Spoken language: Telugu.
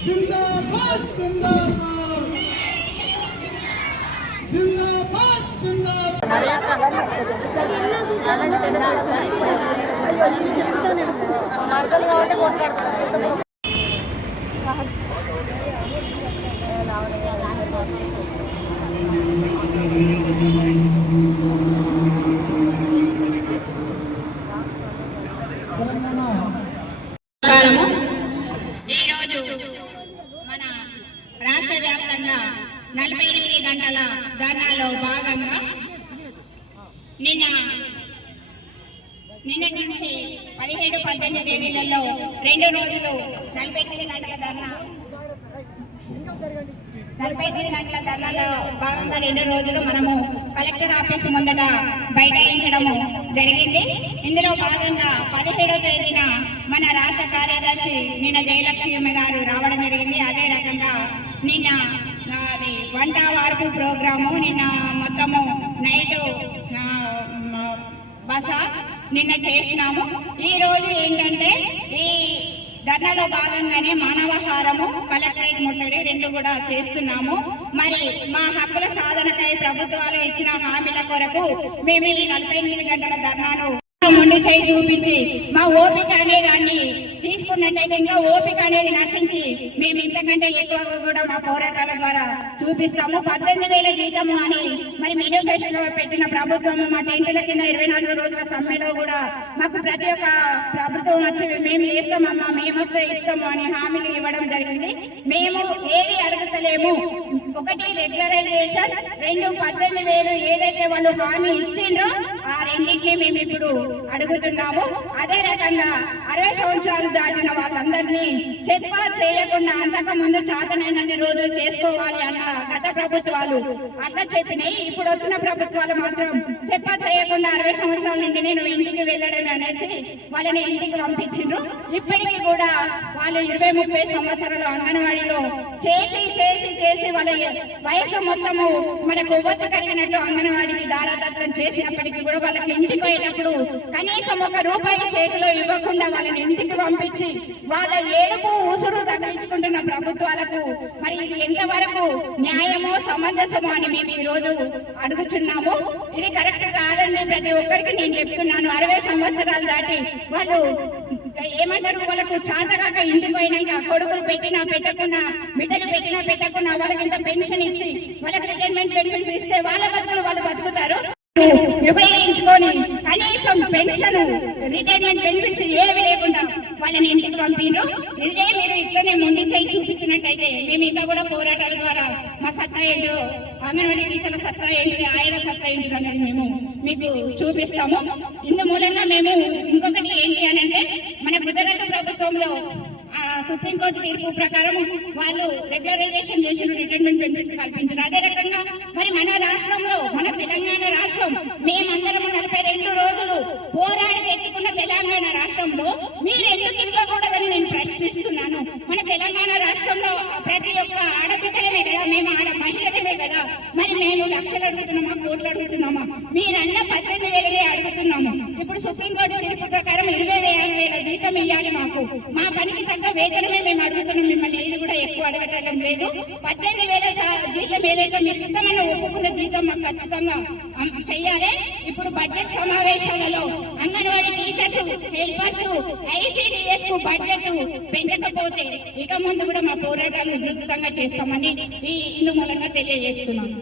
జిందాబాద్ జిందాబాద్. జిందాబాద్ జిందాబాద్. మరదలు కాబట్టి కొట్లాడుతున్నాం తెలంగాణ నమస్కారము ఈరోజు మన రాష్ట్ర వ్యాప్తంగా నలభై ఎనిమిది గంటల ధర్నాలో భాగంగా నిన్న నిన్నటి నుంచి పదిహేడు పద్దెనిమిది తేదీలలో రెండు రోజులు నలభై ఎనిమిది గంటల ధర్నా. నలభై ఎనిమిది గంటల ధర్నాలో భాగంగా రెండు రోజులు మనము కలెక్టర్ ఆఫీస్ ముందట బైఠాయించడము జరిగింది. ఇందులో భాగంగా పదిహేడో తేదీన మన రాష్ట్ర కార్యదర్శి నిన్న జయలక్ష్మి గారు రావడం జరిగింది. అదే రకంగా నిన్న అది వంట వార్పు ప్రోగ్రాము. నిన్న మొత్తము నైట్ బస నిన్న చేసినాము. ఈ రోజు ఏంటంటే ఈ ధర్నాలో భాగంగానే మానవహారము కలెక్టరేట్ ముట్టడి రెండు కూడా చేస్తున్నాము. మరి మా హక్కుల సాధనకై ప్రభుత్వాలు ఇచ్చిన హామీల కొరకు మేము ఈ నలభై ఎనిమిది గంటల ధర్నాను మొండి చేయి చూపించి మా ఓపిక అనే దాన్ని తీసుకున్నట్టయితే ఇంకా ఓపిక అనేది నశించి మేము ఇంతకంటే ఎక్కువగా కూడా మా పోరాటాల ద్వారా చూపిస్తాము. పద్దెనిమిది వేల జీతము అని మరి మేనిఫెస్టోలో పెట్టిన ప్రభుత్వం మా టెంటుల కింద ఇరవై నాలుగు రోజుల సమ్మెలో కూడా మాకు ప్రతి ఒక్క ప్రభుత్వం వచ్చి మేము చేస్తామమ్మా మేము వస్తే ఇస్తాము అని హామీలు ఇవ్వడం జరిగింది. మేము ఏది అడుగుతలేము. ఒకటి రెగ్యులరైజేషన్ రెండు పద్దెనిమిది వేలు ఏదైతే వాళ్ళు హామీ ఇచ్చిండ్రో రెండింటిని మేము ఇప్పుడు అడుగుతున్నాము. అదే రకంగా అరవై సంవత్సరాలు దాటిన వాళ్ళందరినీ చెప్ప చేయకుండా అంతకు ముందు చాతనైనన్ని రోజులు చేసుకోవాలి అన్న గత ప్రభుత్వాలు అట్లా చెప్పినాయి. ఇప్పుడు వచ్చిన ప్రభుత్వాలు మాత్రం చెప్ప చేయకుండా అరవై సంవత్సరాల నుండి నేను ఇంటికి వెళ్ళడం అనేసి వాళ్ళని ఇంటికి పంపించిండ్రు. ఇప్పటికీ కూడా వాళ్ళు ఇరవై ముప్పై సంవత్సరాలు అంగన్వాడీలో చేసి చేసి చేసి వాళ్ళ వయసు మొత్తము మనకు కొవ్వొత్తు కలిగినట్టు అంగన్వాడికి దారాదత్తం చేసినప్పటికీ కూడా వాళ్ళకి ఇంటికి పోయినప్పుడు కనీసం ఒక రూపాయి చేతిలో ఇవ్వకుండా వాళ్ళని ఇంటికి పంపించి వాళ్ళ ఏడుపు ఉసురు తగిలించుకుంటున్న ప్రభుత్వాలకు మరి ఇది ఎంతవరకు న్యాయమో సమంజసమో అని మేము ఈ రోజు అడుగుచున్నాము. ఇది కరెక్ట్ కాదని ప్రతి ఒక్కరికి నేను చెప్తున్నాను. అరవై సంవత్సరాలు దాటి వాళ్ళు ఏమంటారు వాళ్ళకు చాతగాక ఇంటికి పోయినాక కొడుకులు పెట్టినా పెట్టకున్నా బిడ్డలు పెట్టినా పెట్టకున్నా వాళ్ళకి ఇంత పెన్షన్ ఇచ్చి వాళ్ళకి రిటైర్మెంట్ బెనిఫిట్స్ ఇస్తే వాళ్ళ బతుకులు వాళ్ళు బతుకుతారు. ఉపయోగించుకొని కనీసం పెన్షన్ రిటైర్మెంట్ బెనిఫిట్స్ ఏవి లేకుండా వాళ్ళని ఇంటికి పంపిను ఇదే మీరు ఇట్లనే ముందు చేయి చూపించినట్టయితే మేము ఇంకా కూడా పోరాటాల ద్వారా మా సత్తా ఏంటో అంగన్వాడీ టీచర్ల సత్తా ఏంటి ఆయన సత్తా ఏంటి అనేది మేము మీకు చూపిస్తాము. ఇందు మూలంగా మేము ఇంకొకటి ఏంటి అని అంటే మన గుజరాత్ ప్రభుత్వంలో సుప్రీంకోర్టు తీర్పు ప్రకారం వాళ్ళు రెగ్యులరైజేషన్ చేసిన రిటైర్మెంట్ బెనిఫిట్స్ కల్పించారు. అదే రకంగా రాష్ట్రంలో మన తెలంగాణ రాష్ట్రం మేమందరం నలభై రెండు రోజులు పోరాడి తెచ్చుకున్న తెలంగాణ రాష్ట్రంలో మీరు ఎందుకు ఇవ్వకూడదని నేను ప్రశ్నిస్తున్నాను. మన తెలంగాణ రాష్ట్రంలో ప్రతి ఒక్క ఆడబిడ్డలమే కదా మేము ఆడ మహిళలమే కదా. మరి మేము లక్షలు అడుగుతున్నామా కోట్లు అడుగుతున్నామా? మీరన్న పద్దెనిమిది వేలనే అడుగుతున్నాము. ఇప్పుడు సుప్రీంకోర్టు తీర్పు ప్రకారం ఇరవై వేల వేల జీతం ఇవ్వాలి మాకు. మా పనికి తగ్గ వేతనమే మేము అడుగుతున్నాం మిమ్మల్ని. ఏది కూడా ఎక్కువ అడగటం లేదు. పద్దెనిమిది వేల జీతం ఏదైతే మీరు ఇస్తామని ఒప్పుకున్న జీతం మాకు ఖచ్చితంగా అం- చెయ్యాలి. ఇప్పుడు బడ్జెట్ సమావేశాలలో అంగన్వాడీ టీచర్స్ హెల్పర్స్ ఐసీడిఎస్కు బడ్జెట్ పెంచకపోతే ఇక ముందు కూడా మా పోరాటాలు ఉధృతంగా చేస్తామని ఈ ఇందు మూలంగా తెలియజేస్తున్నాను